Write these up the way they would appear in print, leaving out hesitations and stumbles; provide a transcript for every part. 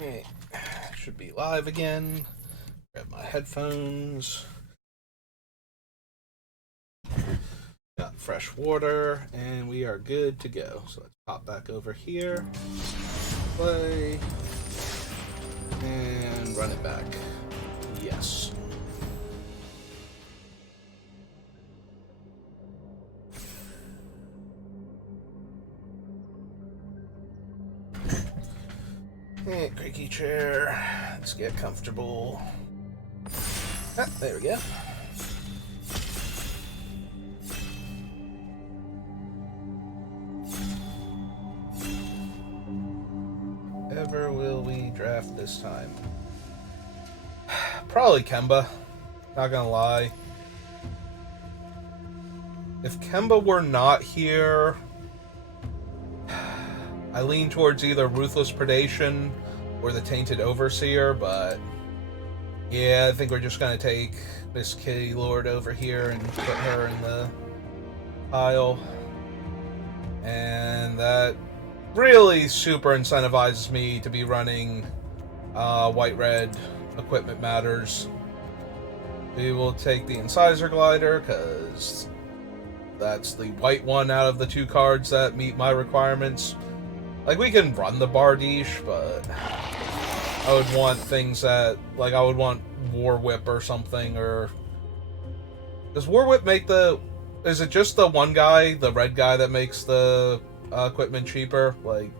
Alright, should be live again. Grab my headphones. Got fresh water, and we are good to go. So let's pop back over here, play, and run it back. Yes. Hey, creaky chair. Let's get comfortable. Ah, there we go. Ever will we draft this time? Probably Kemba. Not gonna lie. If Kemba were not here, I lean towards either Ruthless Predation or the Tainted Overseer, but yeah, I think we're just gonna take Miss Kitty Lord over here and put her in the pile. And that really super incentivizes me to be running white-red equipment matters. We will take the Incisor Glider, because that's the white one out of the two cards that meet my requirements. Like, we can run the Bardiche, but I would want things that, like, I would want War Whip or something, or... Does War Whip make the... Is it just the one guy, the red guy, that makes the equipment cheaper? Like,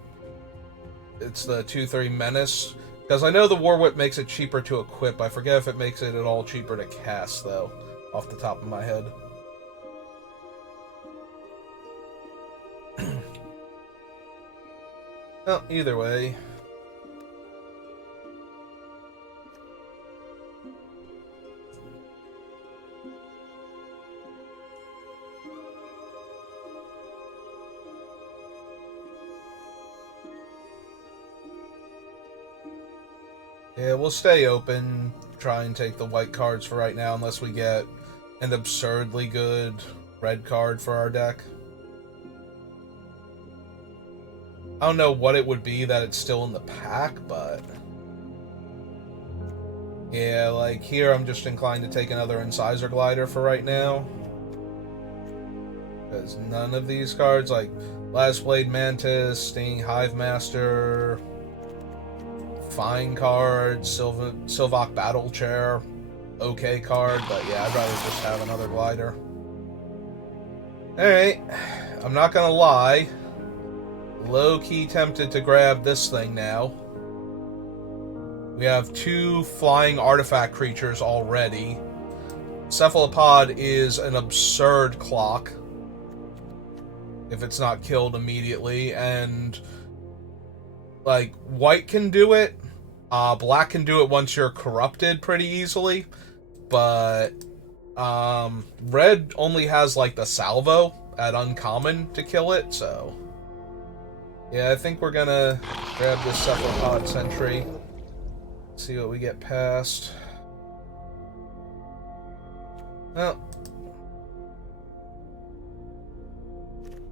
it's the 2-3 Menace? Because I know the War Whip makes it cheaper to equip. I forget if it makes it at all cheaper to cast, though, off the top of my head. Well, either way. Yeah, we'll stay open, try and take the white cards for right now, unless we get an absurdly good red card for our deck. I don't know what it would be that it's still in the pack, but... yeah, like, here I'm just inclined to take another Incisor Glider for right now. Because none of these cards, like Last Blade Mantis, Stinging Hive Master, fine card, Sylvok Battle Chair, okay card, but yeah, I'd rather just have another glider. Alright, I'm not gonna lie, low-key tempted to grab this thing now. We have two flying artifact creatures already. Cephalopod is an absurd clock if it's not killed immediately, and like, white can do it, black can do it once you're corrupted pretty easily, but red only has like the salvo at uncommon to kill it, so yeah, I think we're gonna grab this Cephalopod Sentry, see what we get past. Well,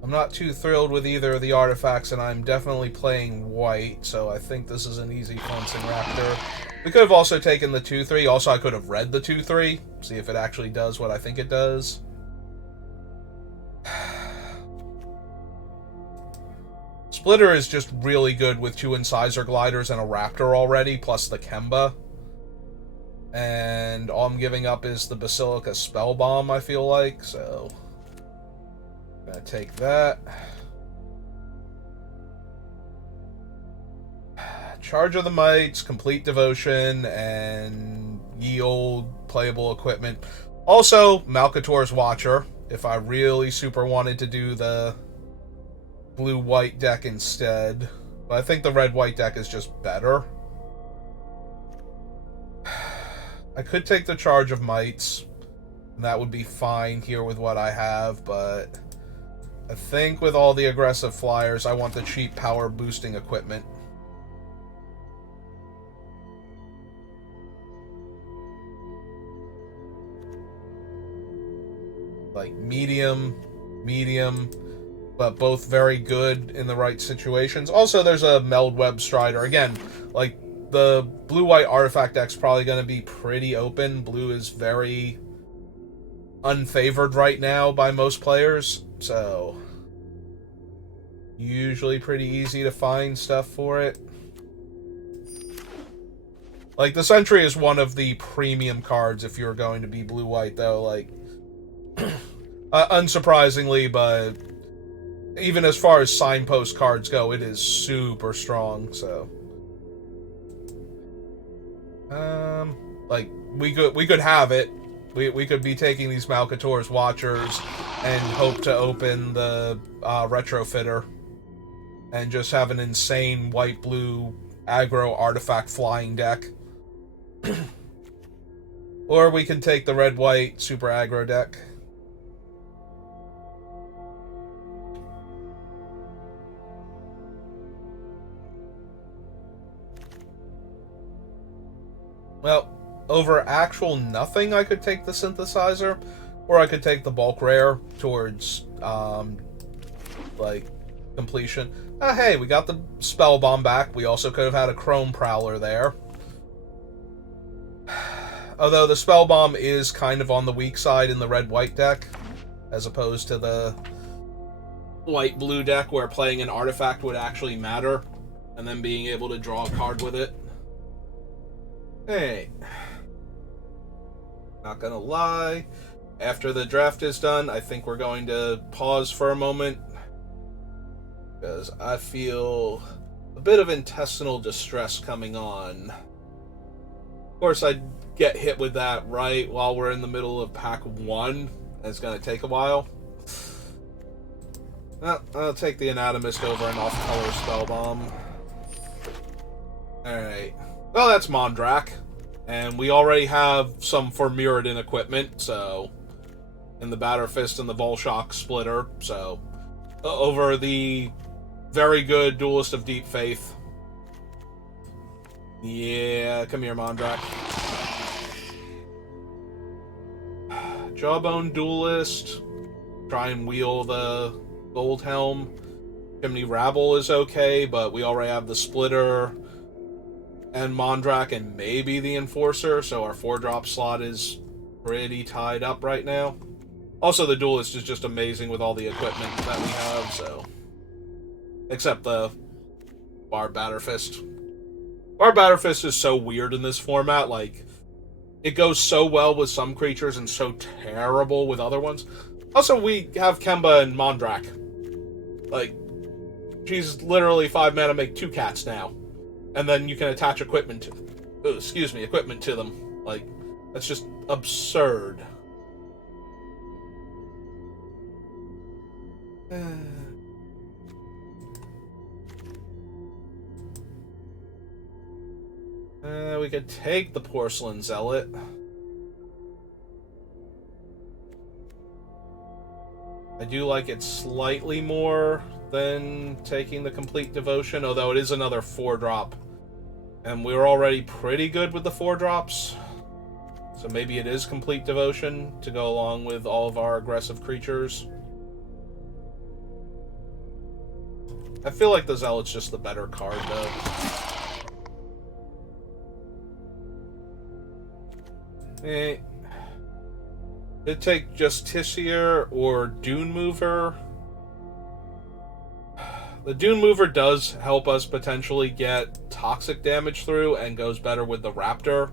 I'm not too thrilled with either of the artifacts, and I'm definitely playing white, so I think this is an easy Fencing Raptor. We could have also taken the 2-3. Also, I could have read the 2-3, see if it actually does what I think it does. Splitter is just really good with two Incisor Gliders and a Raptor already, plus the Kemba. And all I'm giving up is the Basilica Spellbomb, I feel like, so... gonna take that. Charge of the Mites, Complete Devotion, and ye old playable equipment. Also, Malcator's Watcher, if I really super wanted to do the blue-white deck instead. But I think the red-white deck is just better. I could take the Charge of Mites, and that would be fine here with what I have, but I think with all the aggressive flyers, I want the cheap power boosting equipment. Like medium, but both very good in the right situations. Also, there's a Meldweb Strider. Again, like, the blue-white artifact deck's probably going to be pretty open. Blue is very unfavored right now by most players, so usually pretty easy to find stuff for it. Like, the Sentry is one of the premium cards if you're going to be blue-white, though. Like, unsurprisingly, but even as far as signpost cards go, it is super strong, so. Like, we could have it. We could be taking these Malcator's Watchers and hope to open the Retrofitter and just have an insane white-blue aggro artifact flying deck. Or we can take the red-white super aggro deck. Well, over actual nothing, I could take the Synthesizer, or I could take the bulk rare towards, like, completion. Hey, we got the Spell Bomb back. We also could have had a Chrome Prowler there. Although the Spell Bomb is kind of on the weak side in the red-white deck, as opposed to the white-blue deck, where playing an artifact would actually matter, and then being able to draw a card with it. Hey. Not gonna lie, after the draft is done, I think we're going to pause for a moment, because I feel a bit of intestinal distress coming on. Of course, I'd get hit with that right while we're in the middle of pack 1, and it's going to take a while. Well, I'll take the Anatomist over an off-color Spellbomb. Alright. Well, that's Mondrak. And we already have some for Mirrodin equipment, so... in the Batterfist and the Volshock Splitter, so... over the very good Duelist of Deep Faith. Yeah, come here, Mondrak. Jawbone Duelist. Try and wheel the Gold Helm. Chimney Rabble is okay, but we already have the Splitter and Mondrak and maybe the Enforcer, so our 4-drop slot is pretty tied up right now. Also, the Duelist is just amazing with all the equipment that we have, so... except the Barb Batterfist. Barb Batterfist is so weird in this format, like... it goes so well with some creatures and so terrible with other ones. Also, we have Kemba and Mondrak. Like, she's literally 5 mana, make 2 cats now. And then you can attach equipment to... equipment to them. Like, that's just absurd. We could take the Porcelain Zealot. I do like it slightly more than taking the Complete Devotion, although it is another 4-drop. And we're already pretty good with the 4-drops. So maybe it is Complete Devotion to go along with all of our aggressive creatures. I feel like the Zealot's just the better card, though. It'd take Justiciar or Dune Mover. The Dune Mover does help us potentially get toxic damage through and goes better with the Raptor.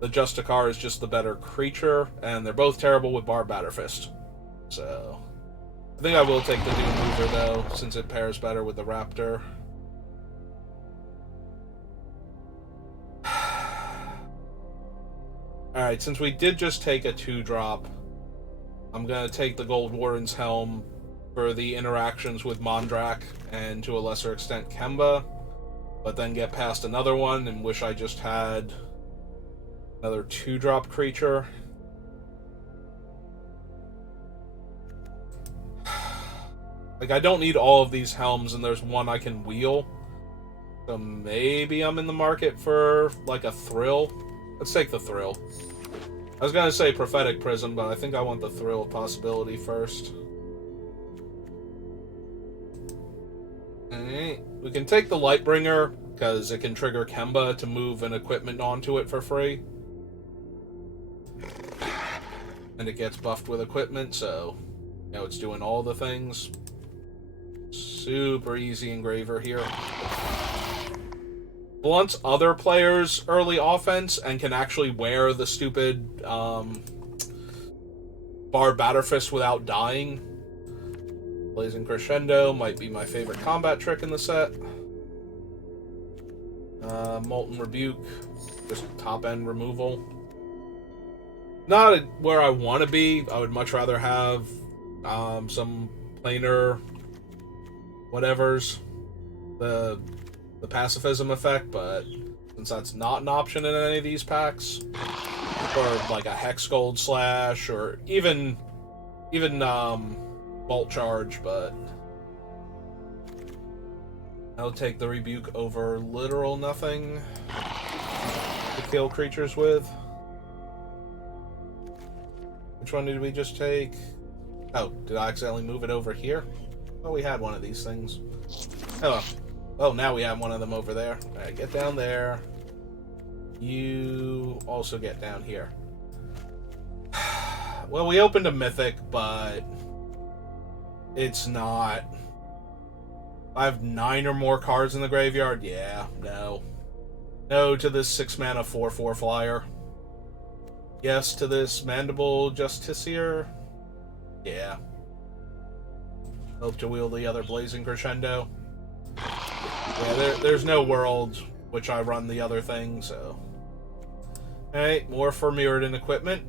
The Justicar is just the better creature, and they're both terrible with Barb Batterfist. So, I think I will take the Dune Mover, though, since it pairs better with the Raptor. Alright, since we did just take a 2-drop, I'm going to take the Gold Warden's Helm for the interactions with Mondrak and, to a lesser extent, Kemba, but then get past another one and wish I just had another 2-drop creature. Like, I don't need all of these Helms, and there's one I can wheel. So maybe I'm in the market for, like, a Thrill. Let's take the Thrill. I was going to say Prophetic Prism, but I think I want the Thrill of Possibility first. Alright. We can take the Lightbringer, because it can trigger Kemba to move an equipment onto it for free. And it gets buffed with equipment, so you know it's doing all the things. Super easy engraver here. Blunts other players' early offense and can actually wear the stupid Barb Batterfist without dying. Blazing Crescendo might be my favorite combat trick in the set. Molten Rebuke, just top-end removal. Not where I want to be. I would much rather have some planar whatevers. The pacifism effect, but since that's not an option in any of these packs, or like a Hex Gold Slash, or even Bolt Charge, but I'll take the Rebuke over literal nothing to kill creatures with. Which one did we just take? Oh, did I accidentally move it over here? Oh, we had one of these things. Oh, now we have one of them over there. Alright, get down there. You also get down here. Well, we opened a Mythic, but it's not... I have 9 or more cards in the graveyard? Yeah, no. No to this 6-mana 4/4 flyer. Yes to this Mandible Justiciar? Yeah. Hope to wield the other Blazing Crescendo. Yeah, there's no world which I run the other thing, so... Alright, more for Mirrodin equipment.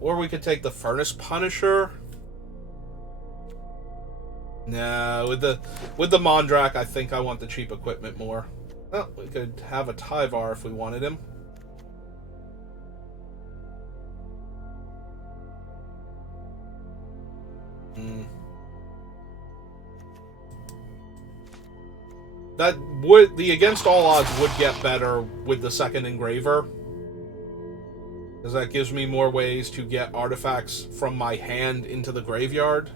Or we could take the Furnace Punisher. No, with the Mondrak, I think I want the cheap equipment more. Well, we could have a Tyvar if we wanted him. That would... The Against All Odds would get better with the second engraver. Because that gives me more ways to get artifacts from my hand into the graveyard.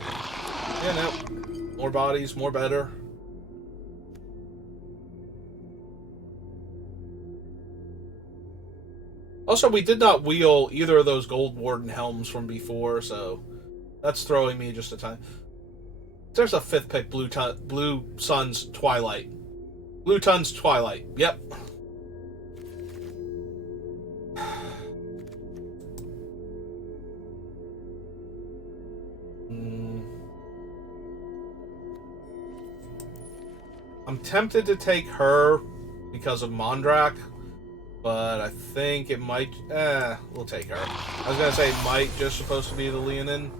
Yeah, no. More bodies, more better. Also, we did not wheel either of those Gold Warden helms from before, so that's throwing me just a time. There's a 5th pick, Blue Sun's Twilight. Blue Tun's Twilight, yep. I'm tempted to take her because of Mondrak, but I think it might... we'll take her. I was gonna say it might just supposed to be the Leonin.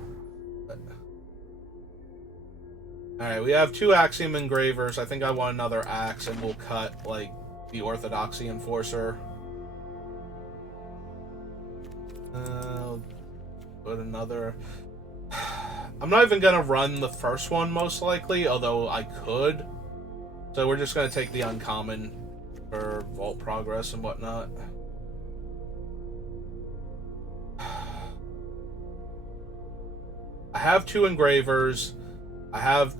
Alright, we have 2 Axiom Engravers. I think I want another Axe, and we'll cut, like, the Orthodoxy Enforcer. Put another... I'm not even gonna run the first one, most likely, although I could. So we're just gonna take the uncommon for Vault Progress and whatnot. I have 2 Engravers. I have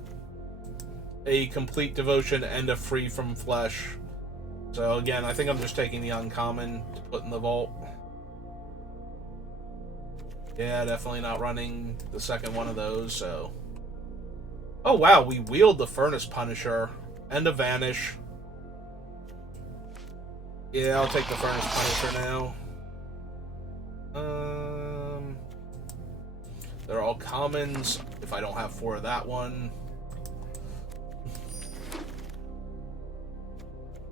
a Complete Devotion and a Free from Flesh. So again, I think I'm just taking the uncommon to put in the vault. Yeah, definitely not running the second one of those, so... Oh wow, we wield the Furnace Punisher and a Vanish. Yeah, I'll take the Furnace Punisher now. They're all commons, if I don't have 4 of that one.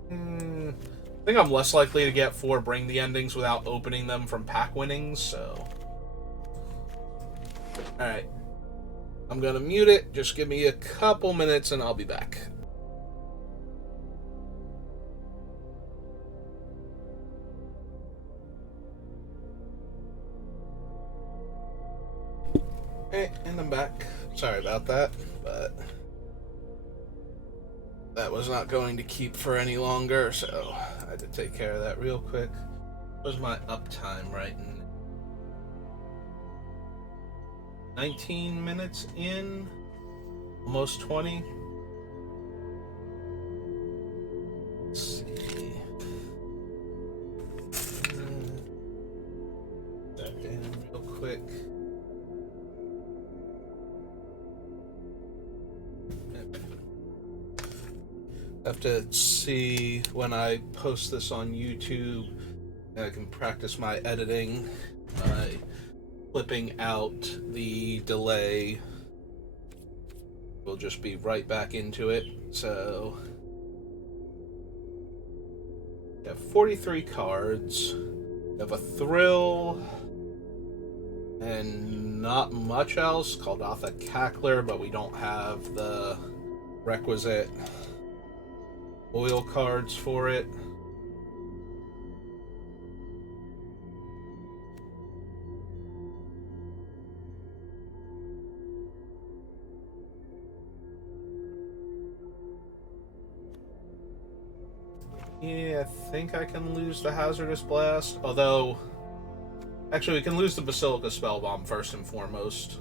I think I'm less likely to get 4 Bring the Endings without opening them from pack winnings, so... Alright. I'm gonna mute it. Just give me a couple minutes and I'll be back. Okay, and I'm back. Sorry about that, but... that was not going to keep for any longer, so I had to take care of that real quick. What was my uptime right now? 19 minutes in, almost 20. Let's see. That in real quick. I have to see when I post this on YouTube. I can practice my editing by clipping out the delay. We'll just be right back into it. So, we have 43 cards. We have a thrill, and not much else. Kuldotha Cackler, but we don't have the requisite oil cards for it. Yeah, I think I can lose the Hazardous Blast, although actually we can lose the Basilica Spellbomb first and foremost.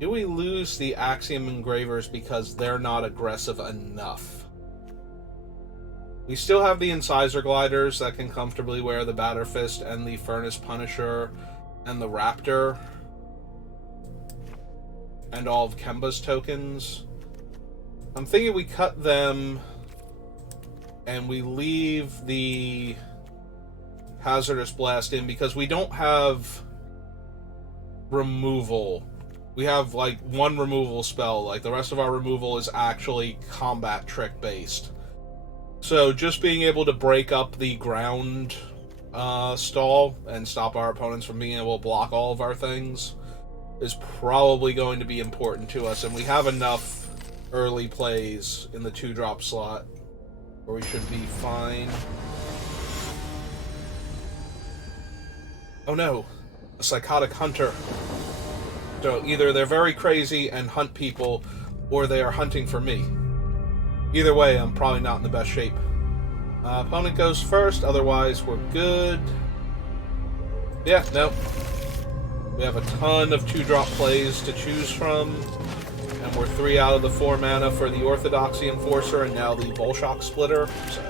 Do we lose the Axiom Engravers because they're not aggressive enough? We still have the Incisor Gliders that can comfortably wear the Batterfist and the Furnace Punisher and the Raptor and all of Kemba's tokens. I'm thinking we cut them and we leave the Hazardous Blast in because we don't have removal. We have like one removal spell. Like the rest of our removal is actually combat trick based. So just being able to break up the ground stall and stop our opponents from being able to block all of our things is probably going to be important to us. And we have enough early plays in the 2-drop slot where we should be fine. Oh no, a Psychotic Hunter. So either they're very crazy and hunt people, or they are hunting for me. Either way, I'm probably not in the best shape. Opponent goes first, otherwise we're good. Yeah, no. We have a ton of 2-drop plays to choose from, and we're 3 out of the 4 mana for the Orthodoxy Enforcer and now the Volshock Splitter, so...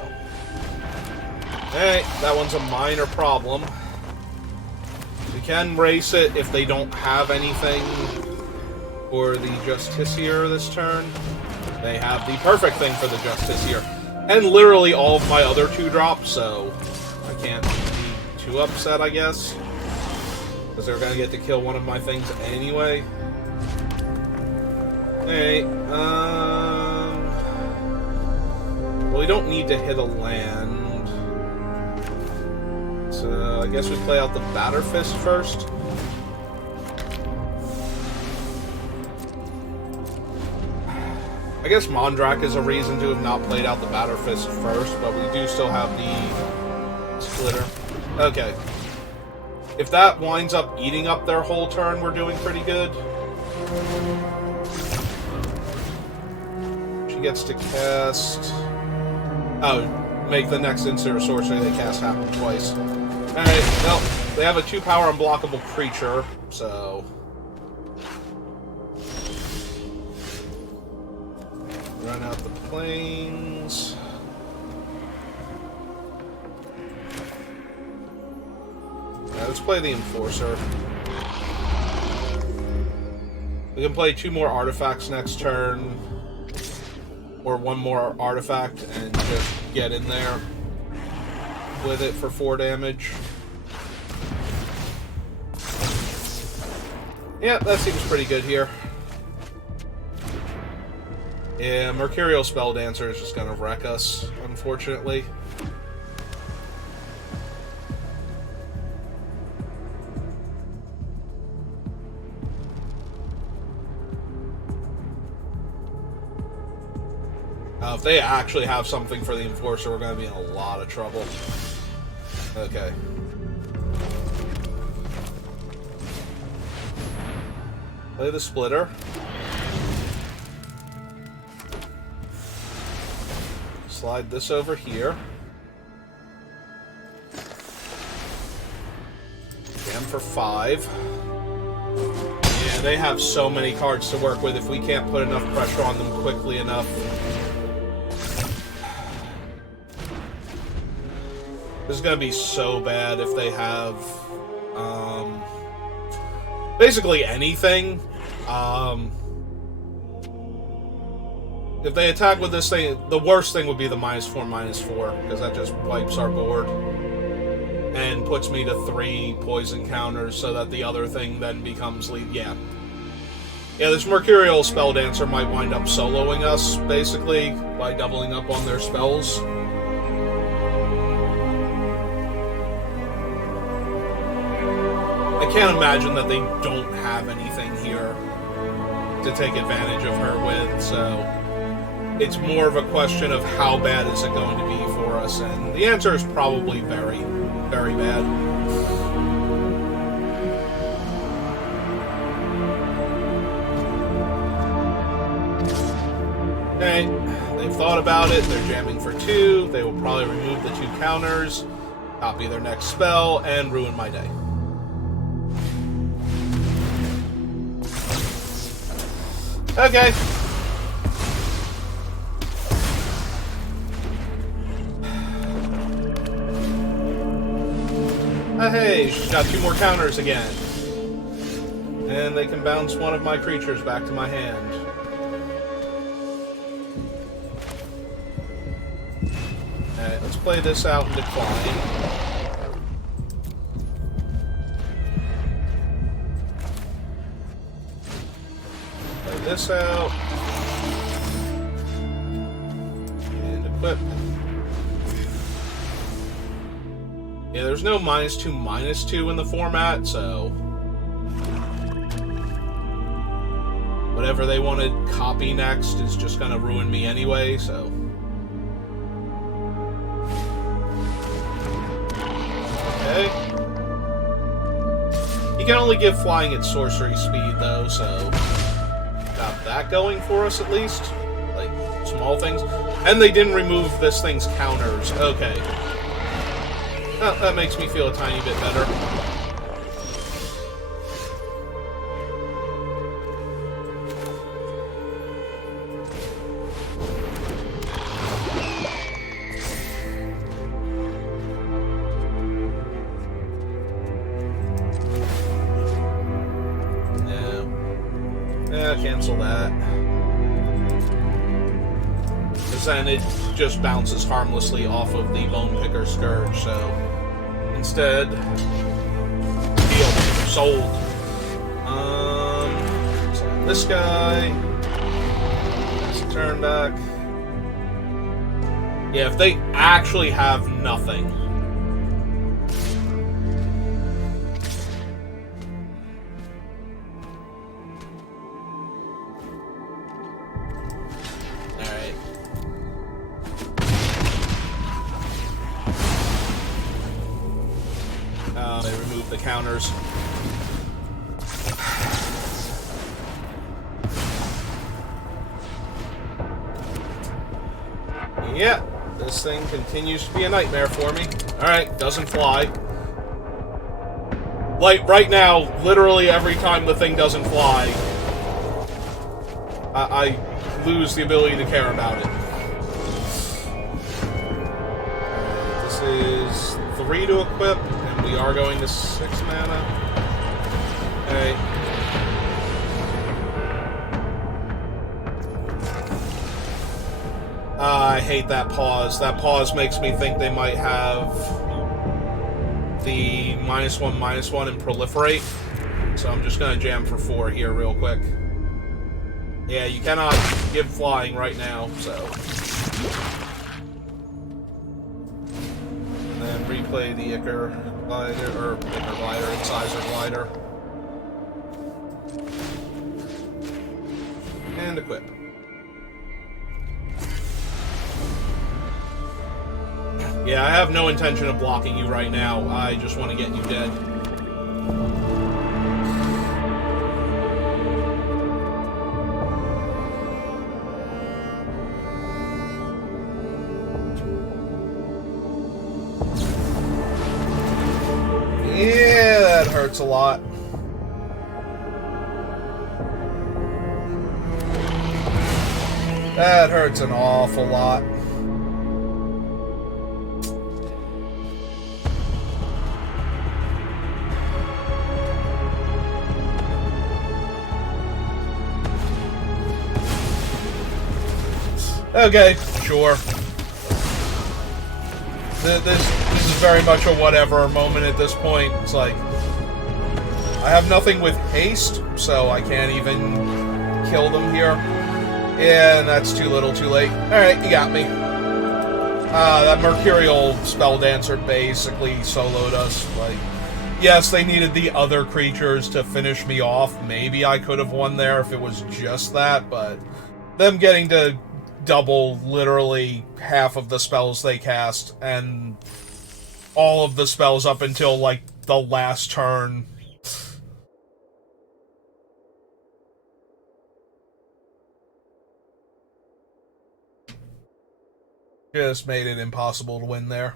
Hey, that one's a minor problem. We can race it if they don't have anything for the Justiciar this turn. They have the perfect thing for the Justiciar. And literally all of my other 2-drops, so I can't be too upset, I guess. Because they're going to get to kill one of my things anyway. Hey, well, we don't need to hit a land. So I guess we play out the Batterfist first. I guess Mondrak is a reason to have not played out the Batterfist first, but we do still have the Splitter. Okay. If that winds up eating up their whole turn, we're doing pretty good. She gets to cast... Oh, make the next instant or sorcery they cast happen twice. Alright, well, they have a 2-power unblockable creature, so... Run out the plains. Yeah, let's play the Enforcer. We can play 2 more artifacts next turn. Or 1 more artifact and just get in there with it for 4 damage. Yeah, that seems pretty good here. Yeah, Mercurial Spelldancer is just gonna wreck us, unfortunately. If they actually have something for the Enforcer, we're gonna be in a lot of trouble. Okay. Play the Splitter. slide this over here. Jam for 5. Yeah, they have so many cards to work with. If we can't put enough pressure on them quickly enough. This is going to be so bad if they have basically anything. If they attack with this thing, the worst thing would be the -4/-4, because that just wipes our board and puts me to 3 poison counters, so that the other thing then becomes lead. Yeah, this Mercurial Spelldancer might wind up soloing us, basically, by doubling up on their spells. I can't imagine that they don't have anything here to take advantage of her with, so it's more of a question of how bad is it going to be for us, and the answer is probably very, very bad. Okay, they've thought about it, they're jamming for 2, they will probably remove the 2 counters, copy their next spell, and ruin my day. Okay. Hey, she's got 2 more counters again. And they can bounce one of my creatures back to my hand. Alright, let's play this out and decline. Play this out. And equip. Yeah, there's no -2/-2 in the format, so whatever they want to copy next is just going to ruin me anyway, so. Okay. You can only give flying its sorcery speed, though, so got that going for us at least. Like, small things. And they didn't remove this thing's counters. Okay. Oh, that makes me feel a tiny bit better. Yeah, cancel that. Because then it just bounces harmlessly off of the Bone Picker Scourge, so instead, deal. Sold. So this guy. Let's turn back. Yeah, if they actually have nothing. They removed the counters. Yeah, this thing continues to be a nightmare for me. Alright, doesn't fly. Like, right now, literally every time the thing doesn't fly, I lose the ability to care about it. This is 3 to equip. We are going to 6 mana. Okay. I hate that pause. That pause makes me think they might have the -1/-1 and proliferate. So I'm just going to jam for 4 here real quick. Yeah, you cannot give flying right now, so. And then replay the Ichor Glider, or Ichor Glider, Incisor Glider. And equip. Yeah, I have no intention of blocking you right now. I just want to get you dead. hurts a lot. That hurts an awful lot. Okay, sure. This is very much a whatever moment at this point. It's like, I have nothing with haste, so I can't even kill them here. Yeah, and that's too little, too late. Alright, you got me. That Mercurial Spell Dancer basically soloed us. Like, yes, they needed the other creatures to finish me off. Maybe I could have won there if it was just that, but them getting to double literally half of the spells they cast and all of the spells up until, like, the last turn. Just made it impossible to win there.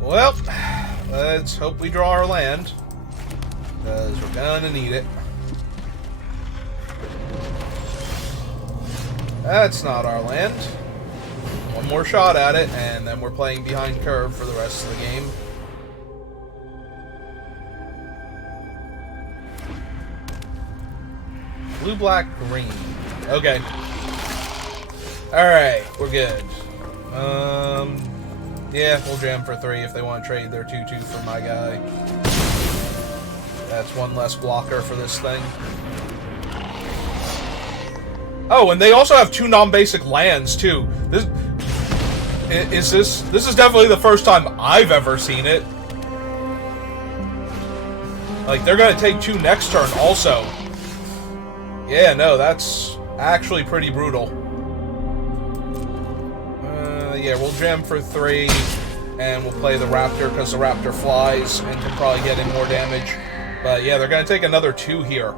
Well, let's hope we draw our land, because we're gonna need it. That's not our land. One more shot at it, and then we're playing behind curve for the rest of the game. Blue, black, green. Okay. Alright, we're good. Yeah, we'll jam for 3 if they want to trade their 2-2 for my guy. That's one less blocker for this thing. Oh, and they also have 2 non-basic lands, too. This is definitely the first time I've ever seen it. Like, they're gonna take 2 next turn also. Yeah, no, that's actually pretty brutal. Yeah, we'll jam for 3, and we'll play the Raptor, because the Raptor flies and can probably get in more damage. But yeah, they're gonna take another 2 here.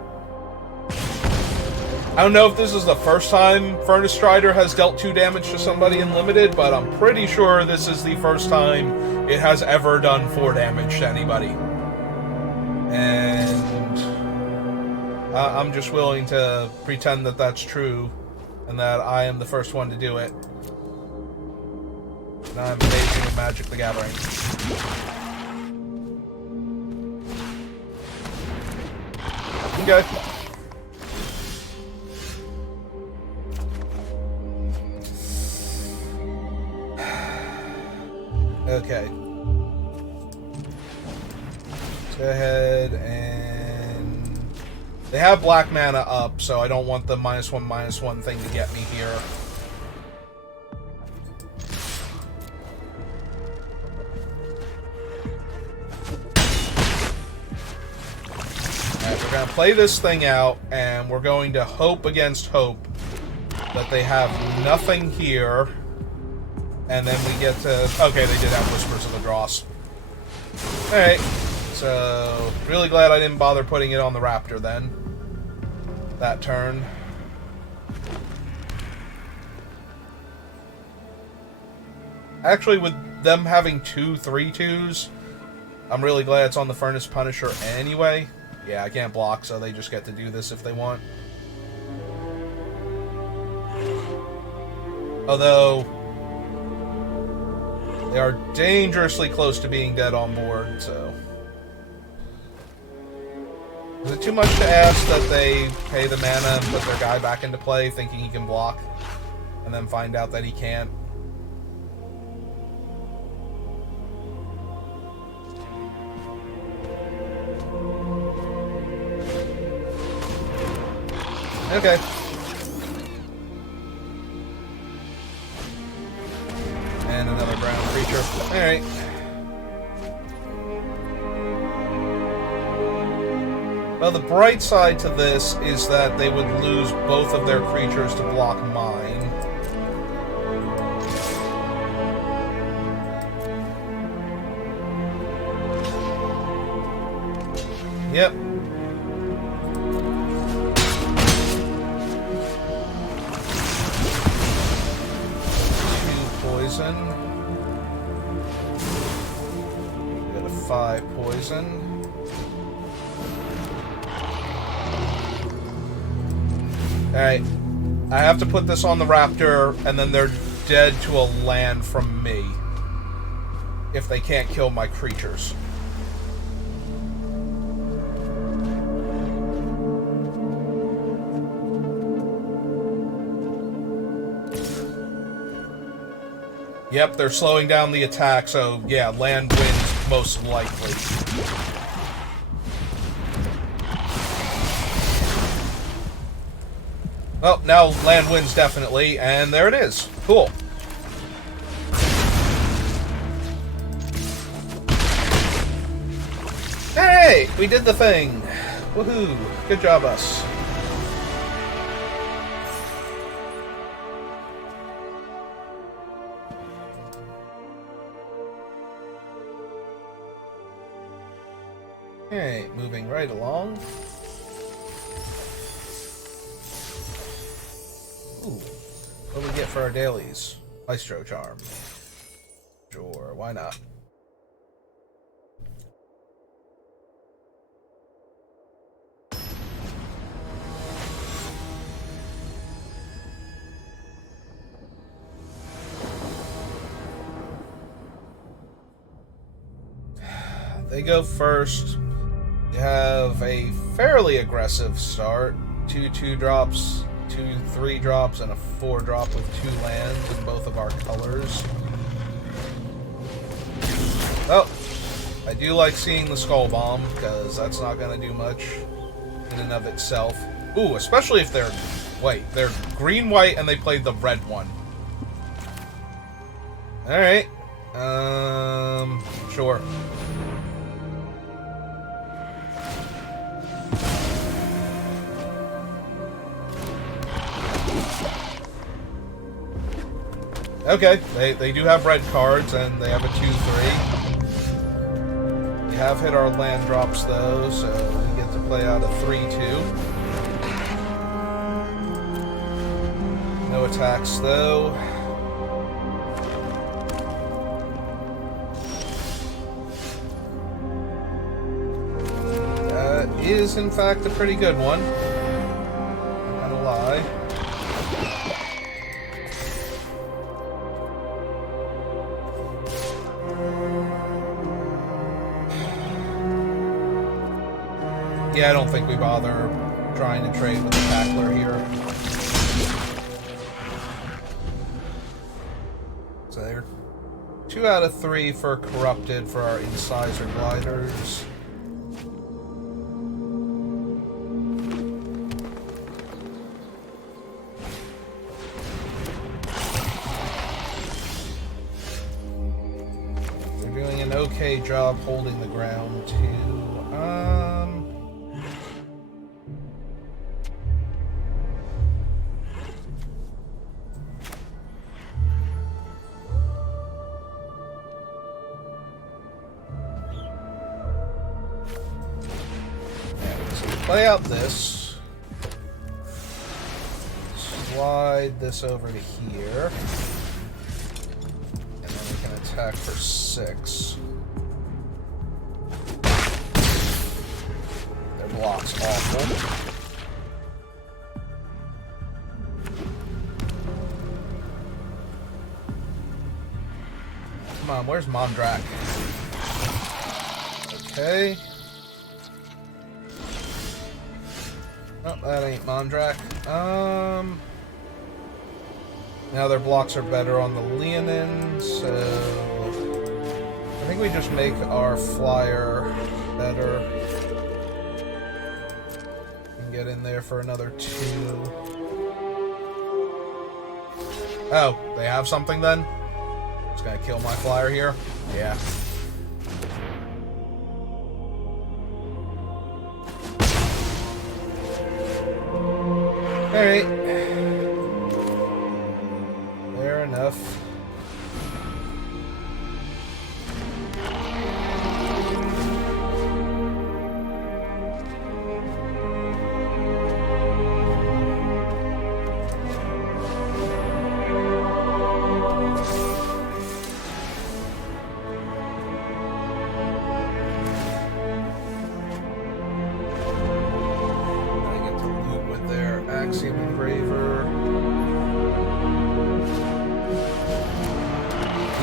I don't know if this is the first time Furnace Strider has dealt 2 damage to somebody in Limited, but I'm pretty sure this is the first time it has ever done 4 damage to anybody. And I'm just willing to pretend that that's true, and that I am the first one to do it. And I'm amazing with Magic the Gathering. Okay. Okay. Let's go ahead and... They have black mana up, so I don't want the -1/-1 thing to get me here. Alright, we're going to play this thing out, and we're going to hope against hope that they have nothing here. And then we get to... Okay, they did have Whispers of the Dross. Alright. So, really glad I didn't bother putting it on the Raptor then. That turn. Actually, with them having 2 3/2s, I'm really glad it's on the Furnace Punisher anyway. Yeah, I can't block, so they just get to do this if they want. Although... they are dangerously close to being dead on board, so... Is it too much to ask that they pay the mana and put their guy back into play, thinking he can block, and then find out that he can't? Okay. And another ground creature. Alright. Well, the bright side to this is that they would lose both of their creatures to block mine. Yep. poison. We got a 5 poison. Alright. I have to put this on the raptor, and then they're dead to a land from me. If they can't kill my creatures. Yep, they're slowing down the attack, so yeah, land wins most likely. Well, now land wins definitely, and there it is. Cool. Hey, we did the thing. Woohoo. Good job, us. Alright, moving right along. Ooh. What do we get for our dailies? Maestro Charm. Sure, why not? They go first. You have a fairly aggressive start. 2 2-drops, 2 3-drops, and a 4-drop with 2 lands in both of our colors. Oh, I do like seeing the Skull Bomb, because that's not going to do much in and of itself. Ooh, especially if they're... Wait, they're green-white and they played the red one. Alright. Sure. Okay, they do have red cards, and they have a 2-3. We have hit our land drops, though, so we get to play out a 3-2. No attacks, though. That is, in fact, a pretty good one. Not gonna lie. Yeah, I don't think we bother trying to trade with the tackler here. So they're 2 out of 3 for corrupted for our incisor gliders. They're doing an okay job holding the ground too. Play out this. Slide this over to here. And then we can attack for 6. Their block's awful. Come on, where's Mondrak? Okay. Oh, that ain't Mondrak. Now their blocks are better on the Leonin, so I think we just make our flyer better. And get in there for another 2. Oh, they have something then? It's gonna kill my flyer here? Yeah. Alright. Fair enough.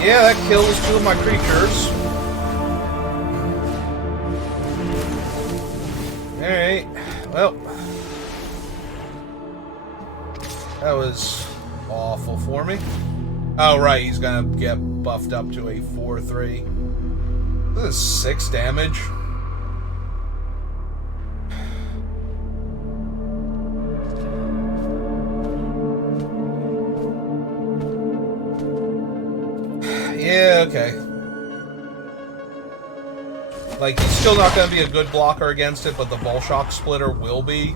Yeah, that kills 2 of my creatures. Alright, well. That was awful for me. Oh, right, he's gonna get buffed up to a 4/3. This is 6 damage. Yeah, okay. Like, he's still not going to be a good blocker against it, but the Volshock Splitter will be.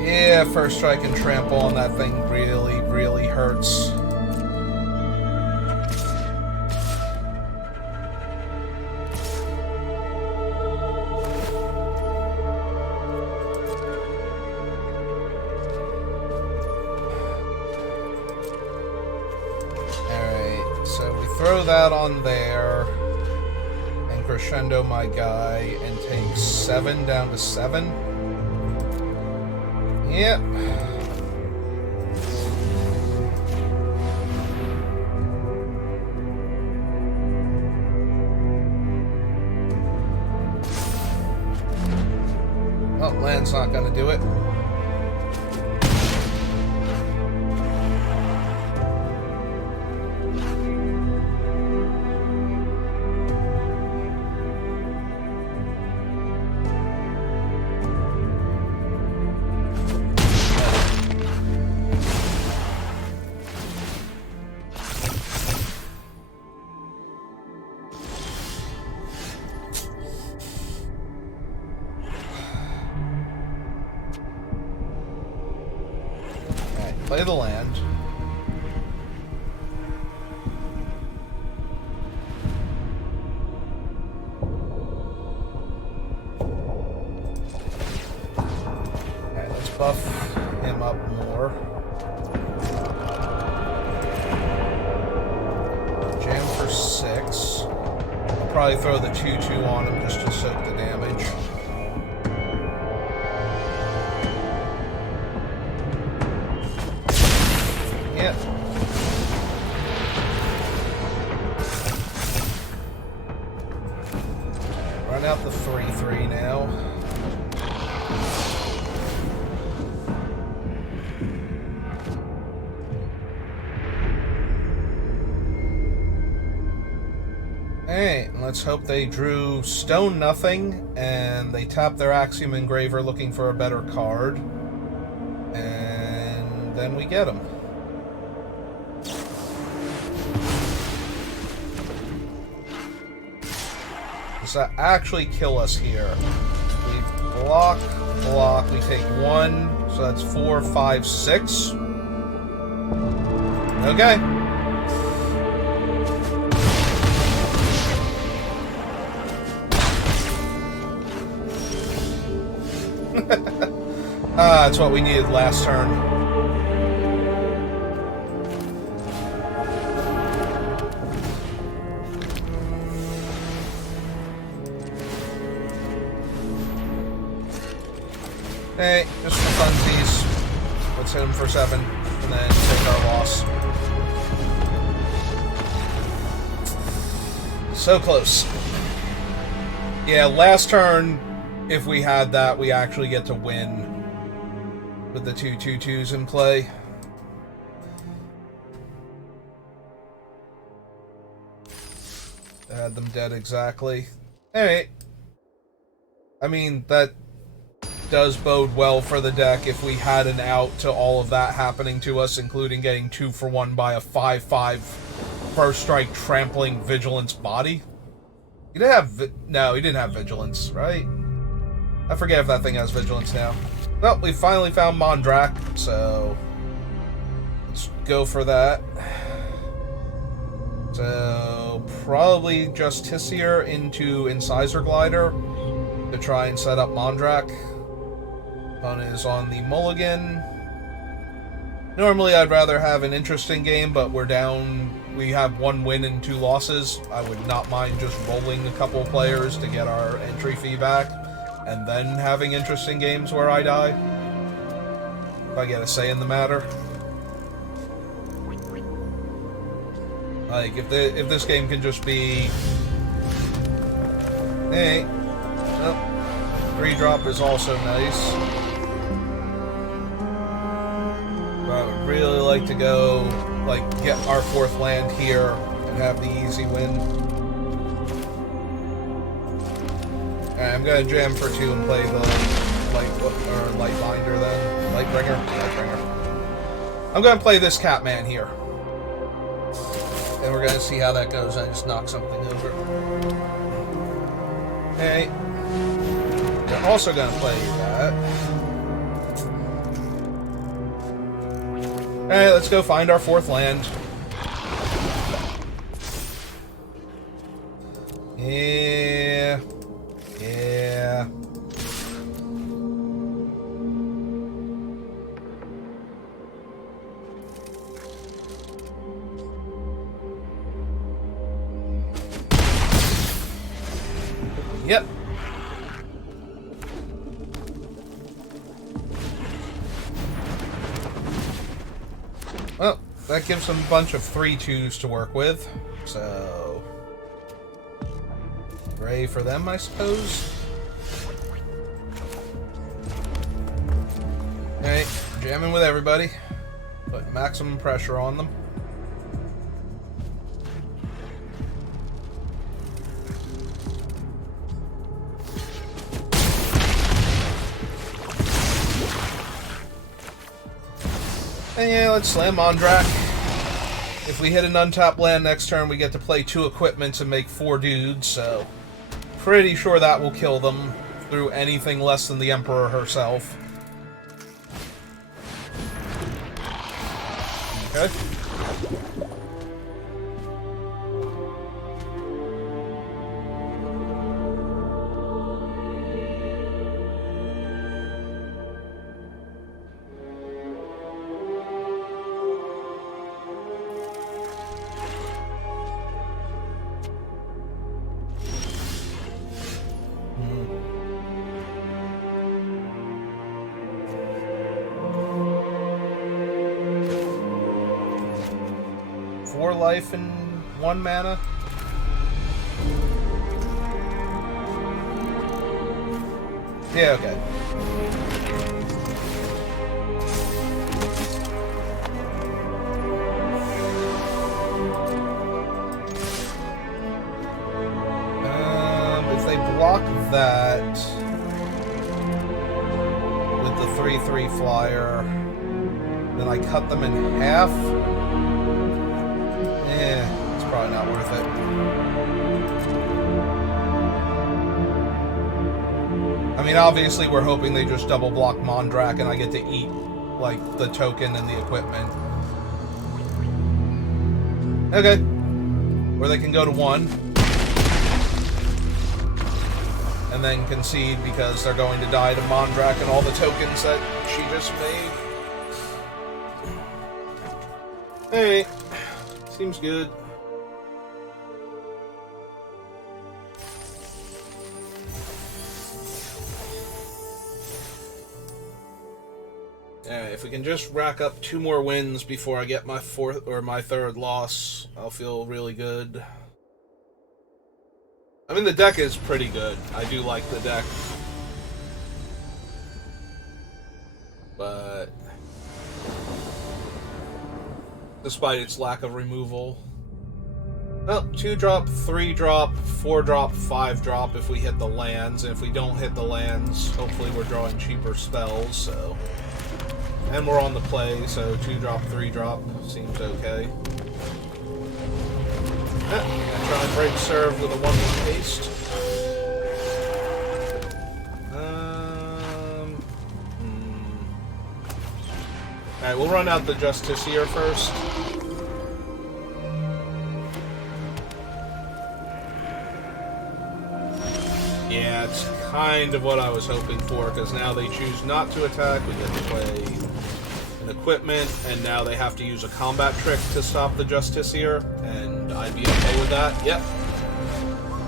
Yeah, first strike and trample on that thing really, really hurts. Alright, so we throw that on there and crescendo my guy and take 7 down to 7. Yep. Oh, land's not gonna do it. Play the land. Alright, let's buff him up more. Jam for 6. I'll probably throw the 2/2 on him just to soak the damage. Yep. Run out the 3/3 now. Alright, let's hope they drew Stone Nothing and they tapped their Axiom Engraver looking for a better card. And then we get them. Does that actually kill us here? We block, we take 1, so that's 4, 5, 6. Okay. That's what we needed last turn. Hey, just for funsies, let's hit him for 7, and then take our loss. So close. Yeah, last turn, if we had that, we actually get to win with the 2/2/2s in play. I had them dead exactly. Alright. I mean, that does bode well for the deck if we had an out to all of that happening to us, including getting 2 for 1 by a 5/5 first strike trampling Vigilance body. He didn't have no, he didn't have Vigilance, right? I forget if that thing has Vigilance now. Well, we finally found Mondrak, so let's go for that. So, probably Justiciar into Incisor Glider to try and set up Mondrak. Opponent is on the mulligan. Normally I'd rather have an interesting game, but we're down. We have 1 win and 2 losses. I would not mind just rolling a couple players to get our entry fee back, and then having interesting games where I die. If I get a say in the matter. Like, if this game can just be... Hey. Oh, 3-drop is also nice. But I would really like to go, like, get our 4th land here and have the easy win. Alright, I'm gonna jam for 2 and play the Lightbinder then. Lightbringer. I'm gonna play this Catman here. And we're gonna see how that goes. I just knocked something over. Hey. We're also gonna play that. Alright, let's go find our 4th land. Yeah. Yeah. Yep. Well, that gives them a bunch of 3/2s to work with. So, Ray for them, I suppose. Alright, jamming with everybody. Put maximum pressure on them. And yeah, let's slam Mondrak. If we hit an untapped land next turn, we get to play 2 equipments and make 4 dudes, so pretty sure that will kill them through anything less than the Emperor herself. Okay. Life and 1 mana. Yeah, okay. If they block that with the 3/3 flyer, then I cut them in half. It's probably not worth it. I mean, obviously we're hoping they just double block Mondrak and I get to eat, like, the token and the equipment. Okay. Or they can go to 1. And then concede because they're going to die to Mondrak and all the tokens that she just made. Hey. Seems good. Alright, if we can just rack up 2 more wins before I get my 4th or my 3rd loss, I'll feel really good. I mean, the deck is pretty good. I do like the deck. But despite its lack of removal. Well, 2-drop, 3-drop, 4-drop, 5-drop if we hit the lands. And if we don't hit the lands, hopefully we're drawing cheaper spells, so... And we're on the play, so 2-drop, 3-drop seems okay. Gonna try and break serve with a 1-1 haste. Alright, we'll run out the Justiciar first. Yeah, it's kind of what I was hoping for, because now they choose not to attack. We get to play an equipment, and now they have to use a combat trick to stop the Justiciar, and I'd be okay with that. Yep.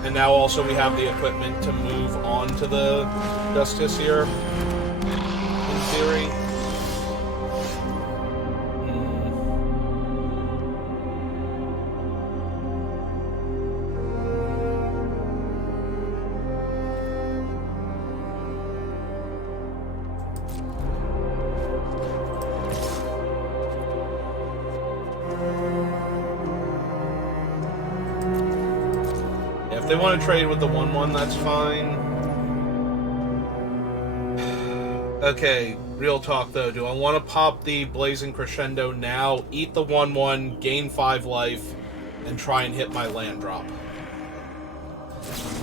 And now also we have the equipment to move on to the Justiciar, in theory. If they want to trade with the 1/1, that's fine. Okay, real talk though. Do I want to pop the Blazing Crescendo now, eat the 1/1, gain 5 life, and try and hit my land drop?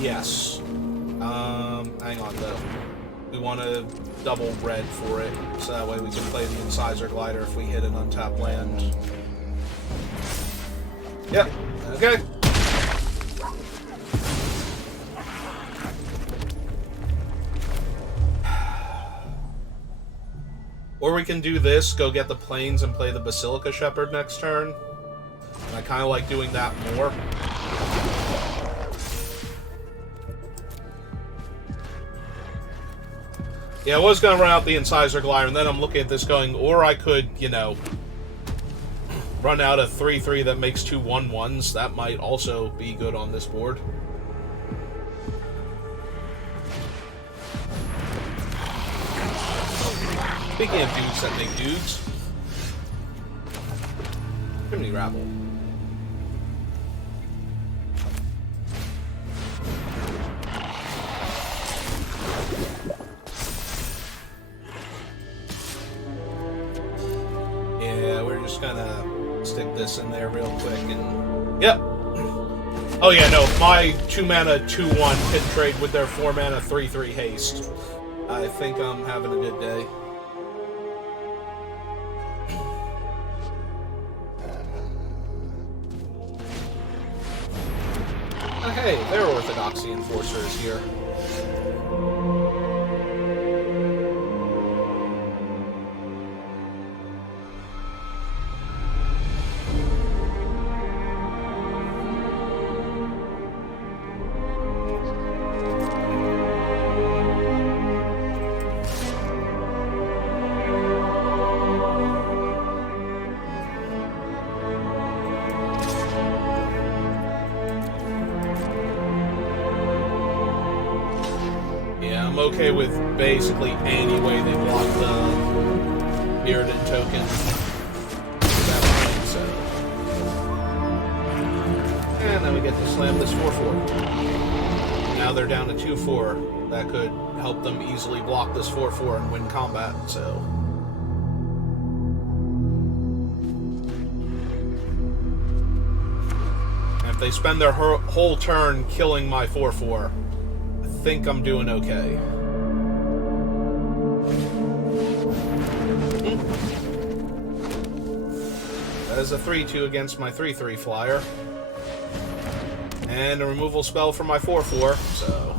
Yes. Hang on though. We want to double red for it, so that way we can play the Incisor Glider if we hit an untapped land. Yep. Okay. Or we can do this, go get the Plains and play the Basilica Shepherd next turn. And I kind of like doing that more. Yeah, I was going to run out the Incisor Glider, and then I'm looking at this going, or I could, you know, run out a 3/3 that makes 2 1/1s. That might also be good on this board. Speaking of dudes that make dudes, Criminy Rabble. Yeah, we're just gonna stick this in there real quick and... Yep! Oh yeah, no, my 2-mana 2/1 pit trade with their 4-mana 3/3 haste. I think I'm having a good day. Hey, their Orthodoxy Enforcer is here. Okay with basically any way they block the Bearded token. So. And then we get to slam this 4/4. Now they're down to 2/4. That could help them easily block this 4/4 and win combat, so. And if they spend their whole turn killing my 4/4, I think I'm doing okay. That is a 3/2 against my 3/3 flyer. And a removal spell for my 4/4, so...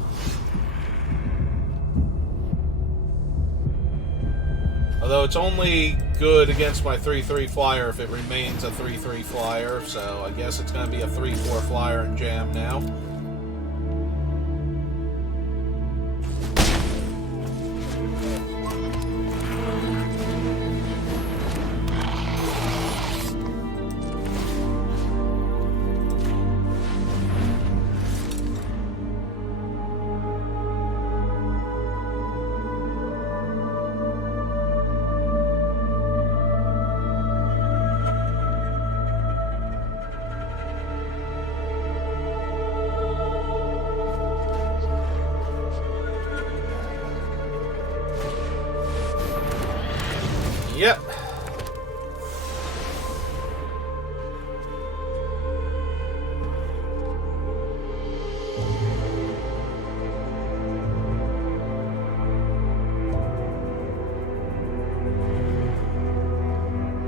Although it's only good against my 3/3 flyer if it remains a 3/3 flyer, so I guess it's going to be a 3/4 flyer and jam now. Yep.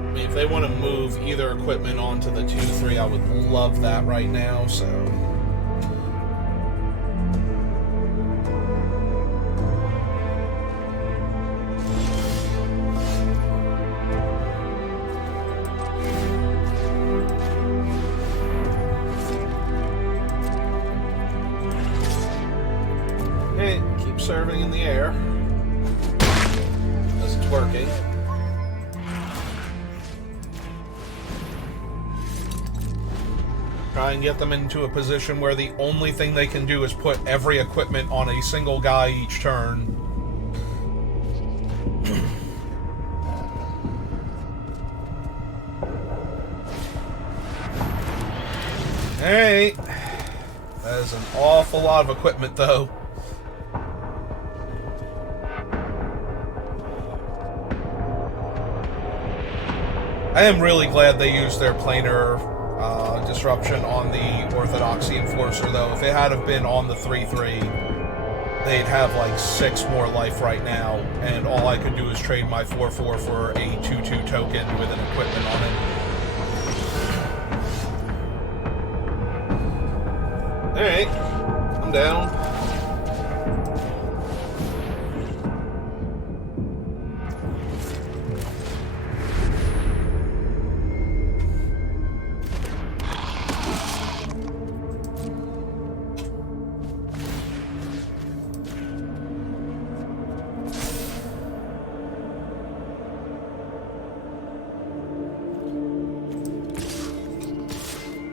I mean, if they want to move either equipment onto the 2/3, I would love that right now, so... serving in the air. Because it's working. Try and get them into a position where the only thing they can do is put every equipment on a single guy each turn. Alright. That is an awful lot of equipment, though. I am really glad they used their planar disruption on the Orthodoxy Enforcer, though. If it had have been on the 3-3, they'd have like 6 more life right now, and all I could do is trade my 4-4 for a 2-2 token with an equipment on it. Alright, I'm down.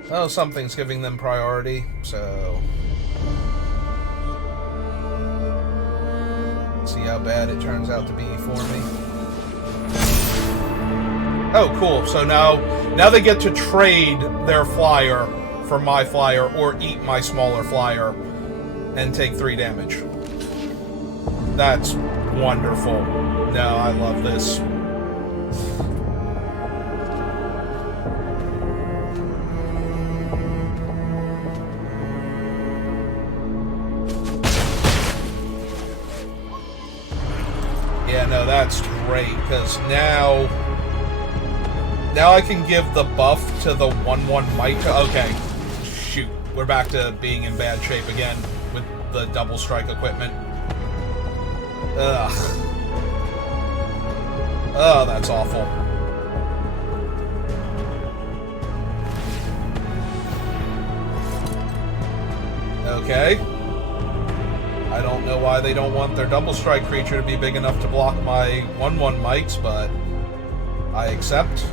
Oh, something's giving them priority, so... Let's see how bad it turns out to be for me. Oh, cool. So now they get to trade their flyer for my flyer, or eat my smaller flyer, and take 3 damage. That's wonderful. No, I love this. Yeah, no, that's great, because now I can give the buff to the 1/1 might. Okay, shoot, we're back to being in bad shape again with the double strike equipment. Ugh. Oh, that's awful. Okay. I don't know why they don't want their double strike creature to be big enough to block my 1/1 mites, but I accept.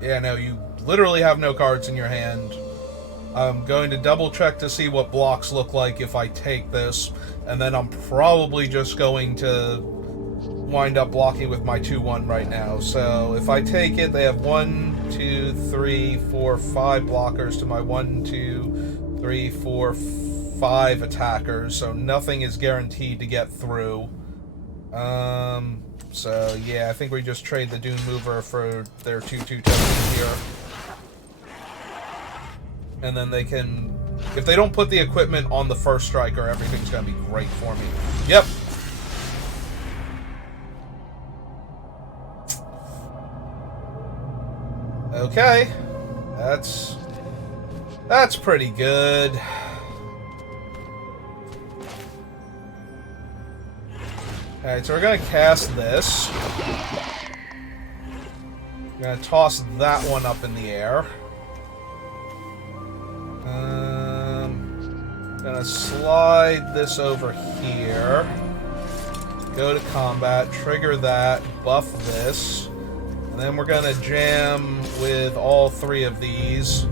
Yeah, no, you literally have no cards in your hand. I'm going to double check to see what blocks look like if I take this, and then I'm probably just going to wind up blocking with my 2/1 right now. So if I take it, they have 1, 2, 3, 4, 5 blockers to my 1, 2, 3, 4, 5 attackers, so nothing is guaranteed to get through. So yeah, I think we just trade the Dune Mover for their 2/2 token here. And then they can... If they don't put the equipment on the first striker, everything's going to be great for me. Yep. Okay. That's pretty good. Alright, so we're going to cast this. We're going to toss that one up in the air. Gonna slide this over here. Go to combat, trigger that, buff this. And then we're gonna jam with all 3 of these.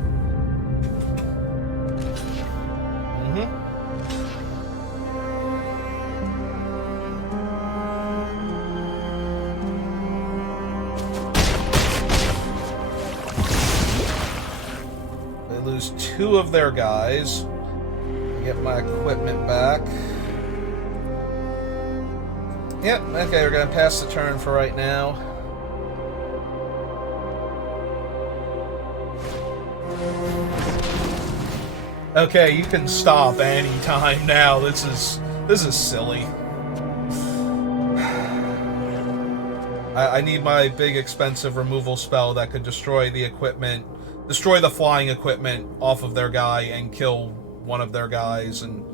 They lose 2 of their guys. Get my equipment back. Yep, okay, we're gonna pass the turn for right now. Okay, you can stop anytime now. This is silly. I need my big expensive removal spell that could destroy the equipment, destroy the flying equipment off of their guy and kill one of their guys, and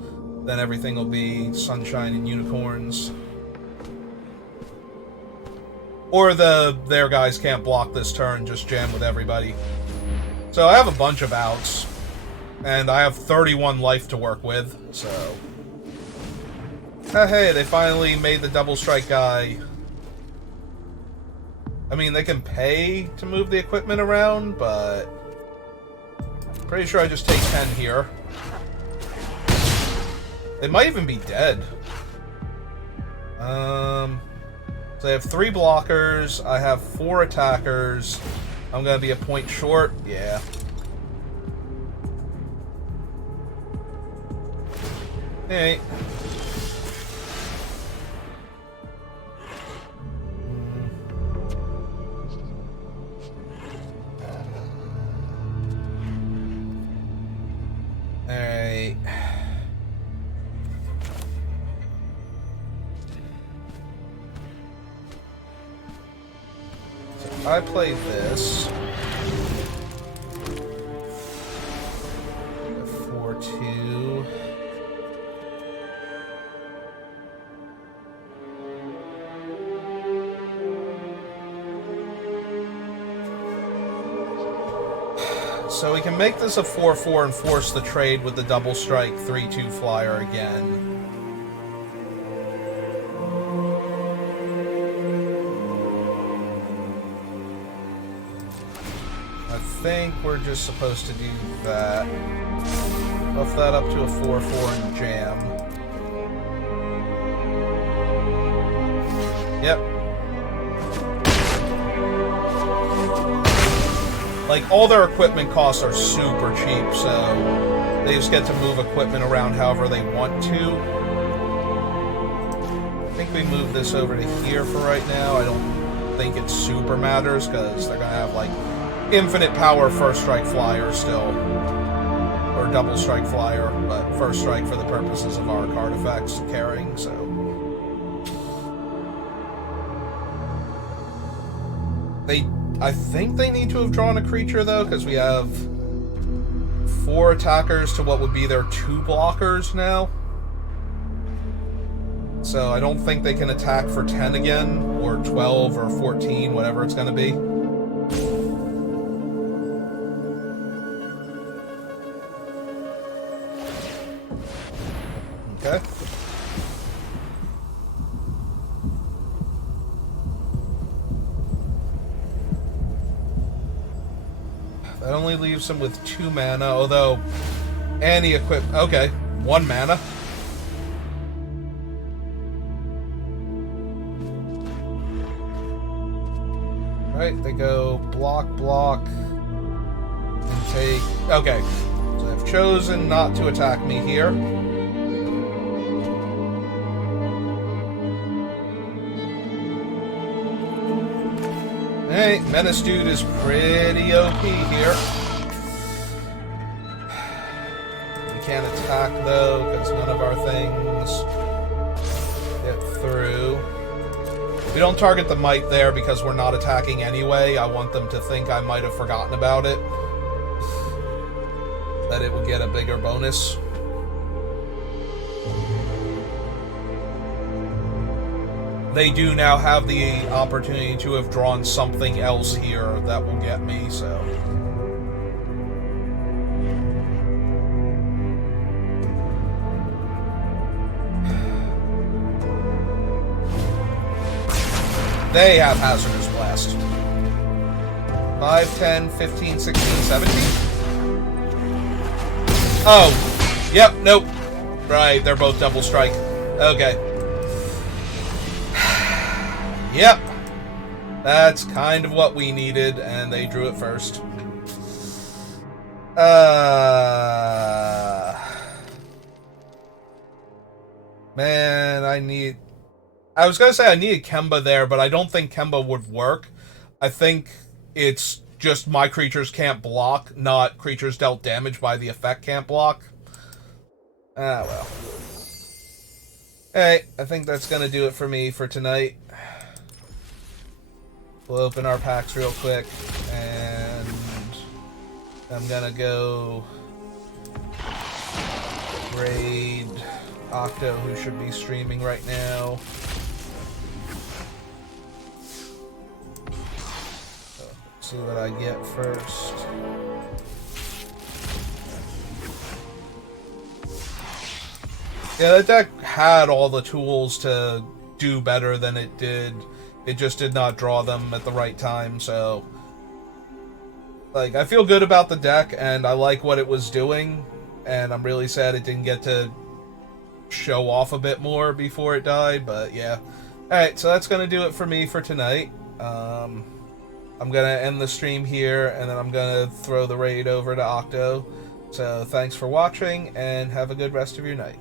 then everything will be sunshine and unicorns. Or their guys can't block this turn, just jam with everybody. So I have a bunch of outs, and I have 31 life to work with, so... hey, they finally made the double strike guy. I mean, they can pay to move the equipment around, but... pretty sure I just take 10 here. They might even be dead. So I have 3 blockers, I have 4 attackers. I'm gonna be a point short, yeah. Hey. Alright. So I play this. 4-2. So we can make this a 4-4 and force the trade with the double strike 3-2 flyer again. I think we're just supposed to do that. Buff that up to a 4-4 and jam. Yep. Like, all their equipment costs are super cheap, so they just get to move equipment around however they want to. I think we move this over to here for right now. I don't think it super matters, because they're going to have, like, infinite power first strike flyer still. Or double strike flyer, but first strike for the purposes of our card effects carrying, so... I think they need to have drawn a creature, though, because we have 4 attackers to what would be their 2 blockers now. So I don't think they can attack for 10 again, or 12, or 14, whatever it's going to be. Okay. That only leaves him with 2 mana, although any equip... Okay, 1 mana. Right, they go block, block, and take... Okay, so they've chosen not to attack me here. Hey, Menace Dude is pretty OP here. We can't attack, though, because none of our things get through. We don't target the Might there because we're not attacking anyway. I want them to think I might have forgotten about it. That it would get a bigger bonus. They do now have the opportunity to have drawn something else here that will get me, so... They have Hazardous Blast. 5, 10, 15, 16, 17? Oh! Yep, nope. Right, they're both double strike. Okay. Yep. That's kind of what we needed, and they drew it first. Man, I was gonna say I needed Kemba there, but I don't think Kemba would work. I think it's just my creatures can't block, not creatures dealt damage by the effect can't block. Ah, well. Hey, I think that's gonna do it for me for tonight. We'll open our packs real quick, and I'm gonna go raid Octo, who should be streaming right now. So, let's see what I get first. Yeah, that deck had all the tools to do better than it did. It just did not draw them at the right time, so... Like, I feel good about the deck, and I like what it was doing, and I'm really sad it didn't get to show off a bit more before it died, but yeah. Alright, so that's going to do it for me for tonight. I'm going to end the stream here, and then I'm going to throw the raid over to Octo. So thanks for watching, and have a good rest of your night.